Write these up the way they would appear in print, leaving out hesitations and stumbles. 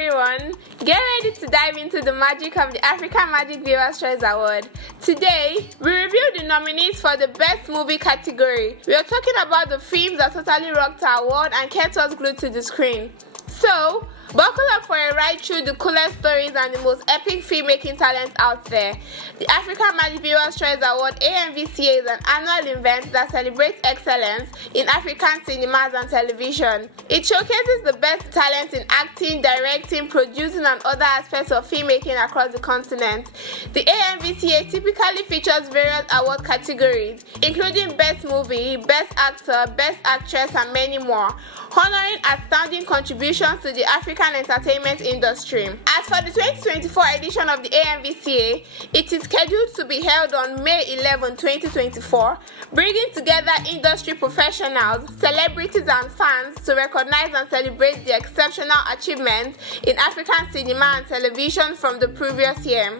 everyone, get ready to dive into the magic of the African Magic Viewers' Choice Award. Today, we review the nominees for the Best Movie category. We are talking about the films that totally rocked our award and kept us glued to the screen. So, buckle up for a ride through the coolest stories and the most epic filmmaking talents out there. The African Magic Viewers' Choice Award AMVCA is an annual event that celebrates excellence in African cinemas and television. It showcases the best talent in acting, directing, producing, and other aspects of filmmaking across the continent. The AMVCA typically features various award categories, including Best Movie, Best Actor, Best Actress, and many more, honoring outstanding contributions to the African entertainment industry. As for the 2024 edition of the AMVCA, it is scheduled to be held on May 11, 2024, bringing together industry professionals, celebrities, and fans to recognize and celebrate the exceptional achievements in African cinema and television from the previous year.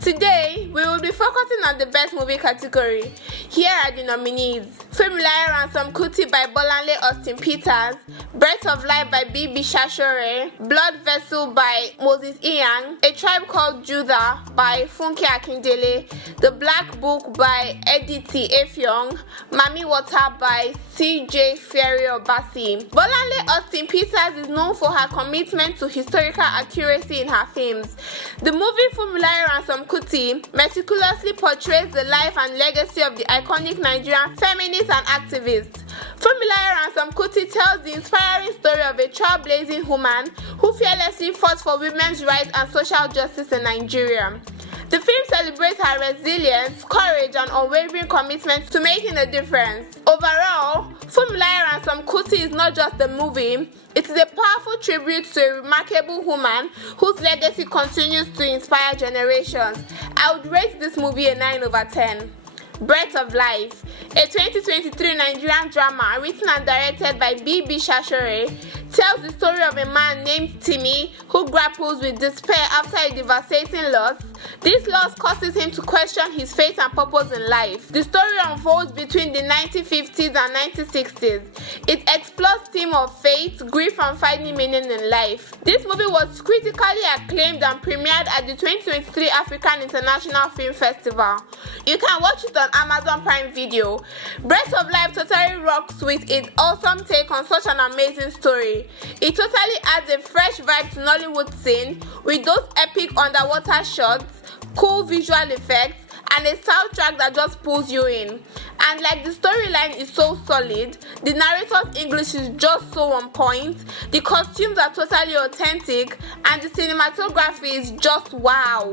Today, we will be focusing on the Best Movie category. Here are the nominees: Funmilayo Ransom Kuti by Bolanle Austin Peters, Breath of Life by B.B. Shashore, Blood Vessel by Moses Iyang, A Tribe Called Judah by Funke Akindele, The Black Book by Edith Effiong, Mami Water by C.J. Ferry Obasi. Bolanle Austin Peters is known for her commitment to historical accuracy in her films. The movie Funmilayo Ransom Kuti meticulously portrays the life and legacy of the iconic Nigerian feminist and activist. Funmilayo Ransom Kuti tells the inspiring story of a trailblazing woman who fearlessly fought for women's rights and social justice in Nigeria. The film celebrates her resilience, courage, and unwavering commitment to making a difference. Overall, Funmilayo Ransom Kuti is not just a movie, it is a powerful tribute to a remarkable woman whose legacy continues to inspire generations. I would rate this movie a 9 over 10. Breath of Life, a 2023 Nigerian drama written and directed by B.B. Shashore, tells the story of a man named Timmy who grapples with despair after a devastating loss. This loss causes him to question his fate and purpose in life. The story unfolds between the 1950s and 1960s. It explores themes of fate, grief, and finding meaning in life. This movie was critically acclaimed and premiered at the 2023 African International Film Festival. You can watch it on Amazon Prime Video. Breath of Life totally rocks with its awesome take on such an amazing story. It totally adds a fresh vibe to Nollywood scene with those epic underwater shots, cool visual effects, and a soundtrack that just pulls you in. And like the storyline is so solid, the narrator's English is just so on point, the costumes are totally authentic, and the cinematography is just wow.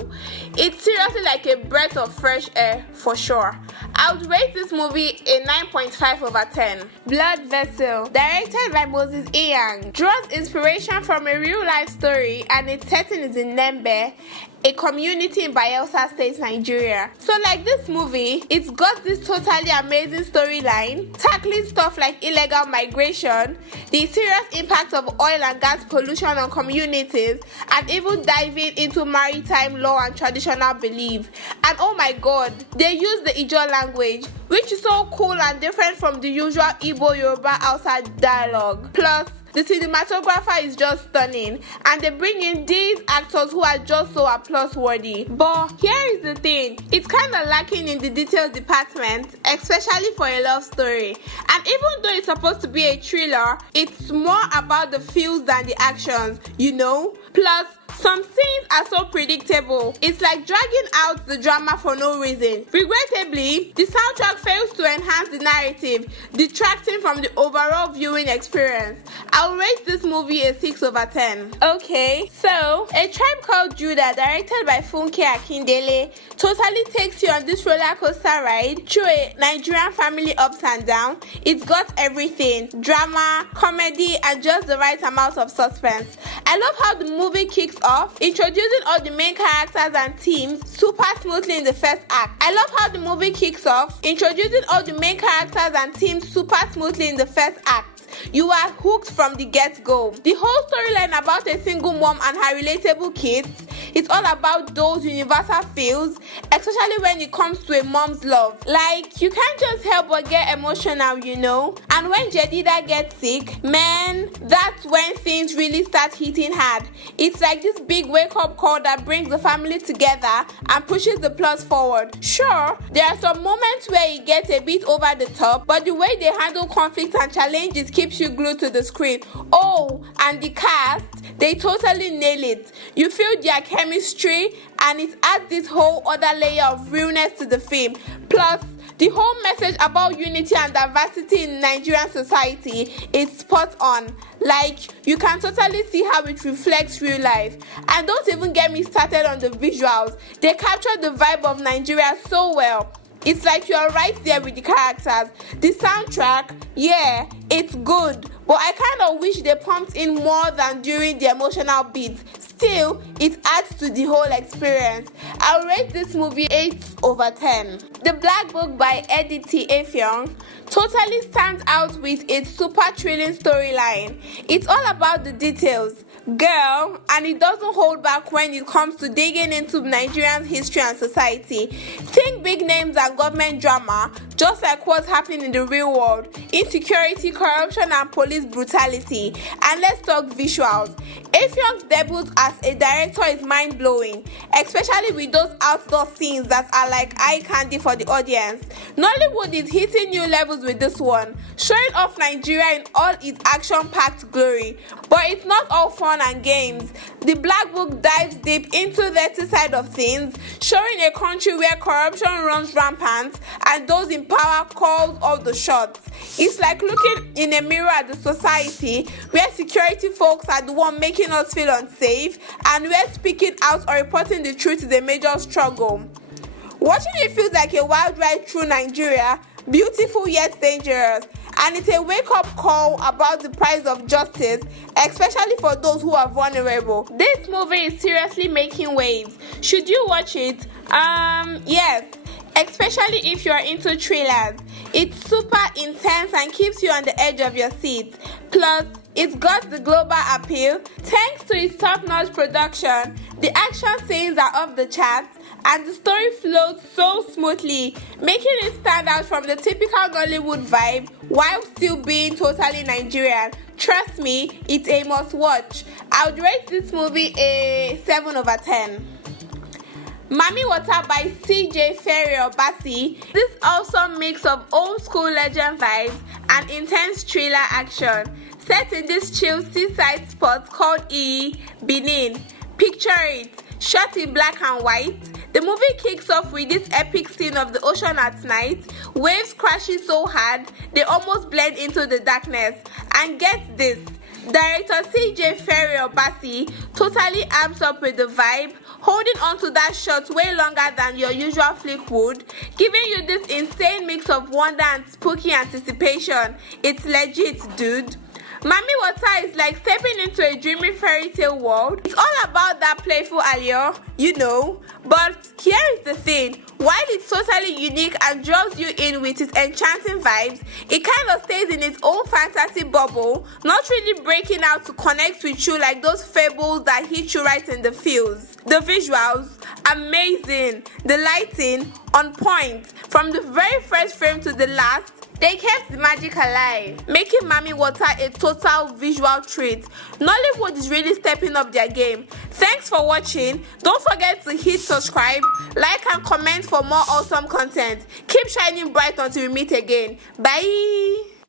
It's seriously like a breath of fresh air for sure. I would rate this movie a 9.5 over 10. Blood Vessel, directed by Moses Iyang, draws inspiration from a real-life story, and its setting is in Nembe, a community in Bayelsa State, Nigeria. So like this movie, it's got this totally amazing storyline, tackling stuff like illegal migration, the serious impact of oil and gas pollution on communities, and even diving into maritime law and traditional belief. And oh my god, they use the Ijaw language, which is so cool and different from the usual Igbo Yoruba outside dialogue. Plus, the cinematographer is just stunning, and they bring in these actors who are just so applause-worthy. But here is the thing, it's kind of lacking in the details department, especially for a love story. And even though it's supposed to be a thriller, it's more about the feels than the actions, you know? Plus, some scenes are so predictable. It's like dragging out the drama for no reason. Regrettably, the soundtrack fails to enhance the narrative, detracting from the overall viewing experience. I'll rate this movie a 6 over 10. Okay, so A Tribe Called Judah, directed by Funke Akindele, totally takes you on this roller coaster ride through a Nigerian family ups and downs. It's got everything: drama, comedy, and just the right amount of suspense. I love how the movie kicks off, introducing all the main characters and teams super smoothly in the first act. You are hooked from the get-go. The whole storyline about a single mom and her relatable kids, it's all about those universal feels, especially when it comes to a mom's love. Like, you can't just help but get emotional, you know? And when Jedida gets sick, man, that's when things really start hitting hard. It's like this big wake-up call that brings the family together and pushes the plot forward. Sure, there are some moments where it gets a bit over the top, but the way they handle conflict and challenges keeps you glued to the screen. Oh, and the cast, they totally nail it. You feel their chemistry, and it adds this whole other layer of realness to the film. Plus, the whole message about unity and diversity in Nigerian society is spot on. Like, you can totally see how it reflects real life. And don't even get me started on the visuals. They capture the vibe of Nigeria so well. It's like you're right there with the characters. The soundtrack, yeah, it's good, but I kind of wish they pumped in more than during the emotional beats. Still, it adds to the whole experience. I'll rate this movie 8/10. The Black Book by Edith Effiong totally stands out with its super thrilling storyline. It's all about the details, girl, and it doesn't hold back when it comes to digging into Nigerian history and society. Think big names and government drama, just like what's happening in the real world, insecurity, corruption, and police brutality. And let's talk visuals. Effiong's debut as a director is mind-blowing, especially with those outdoor scenes that are like eye candy for the audience. Nollywood is hitting new levels with this one, showing off Nigeria in all its action-packed glory. But it's not all fun and games. The Black Book dives deep into the dirty side of things, showing a country where corruption runs rampant and those in power calls all the shots. It's like looking in a mirror at the society where security folks are the one making us feel unsafe, and where speaking out or reporting the truth is a major struggle. Watching it feels like a wild ride through Nigeria, beautiful yet dangerous, and it's a wake-up call about the price of justice, especially for those who are vulnerable. This movie is seriously making waves. Should you watch it? Yes, especially if you are into thrillers. It's super intense and keeps you on the edge of your seat. Plus, it's got the global appeal. Thanks to its top-notch production, the action scenes are off the charts, and the story flows so smoothly, making it stand out from the typical Nollywood vibe while still being totally Nigerian. Trust me, it's a must-watch. I would rate this movie a 7/10. Mami Water by CJ Ferrier-Bassi. This awesome mix of old school legend vibes and intense thriller action, set in this chill seaside spot called Benin. Picture it, shot in black and white. The movie kicks off with this epic scene of the ocean at night, waves crashing so hard they almost blend into the darkness. And get this, director CJ Ferrier-Bassi totally amps up with the vibe, holding on to that shot way longer than your usual flick would, giving you this insane mix of wonder and spooky anticipation. It's legit, dude. Mami Water is like stepping into a dreamy fairy tale world. It's all about that playful allure, you know. But here is the thing, while it's totally unique and draws you in with its enchanting vibes, it kind of stays in its own fantasy bubble, not really breaking out to connect with you like those fables that hit you right in the feels. The visuals, amazing. The lighting, on point. From the very first frame to the last, they kept the magic alive, making Mami Water a total visual treat. Nollywood is really stepping up their game. Thanks for watching. Don't forget to hit subscribe, like and comment for more awesome content. Keep shining bright until we meet again. Bye!